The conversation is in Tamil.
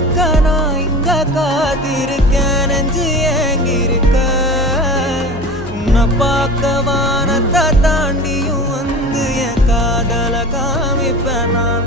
இருக்க நான் இங்க காத்திருக்கேன் நெஞ்சு ஏங்கிருக்க உன்னை பார்க்க வானத்தை தாண்டியும் வந்து என் காதல காமிப்பேன் நான்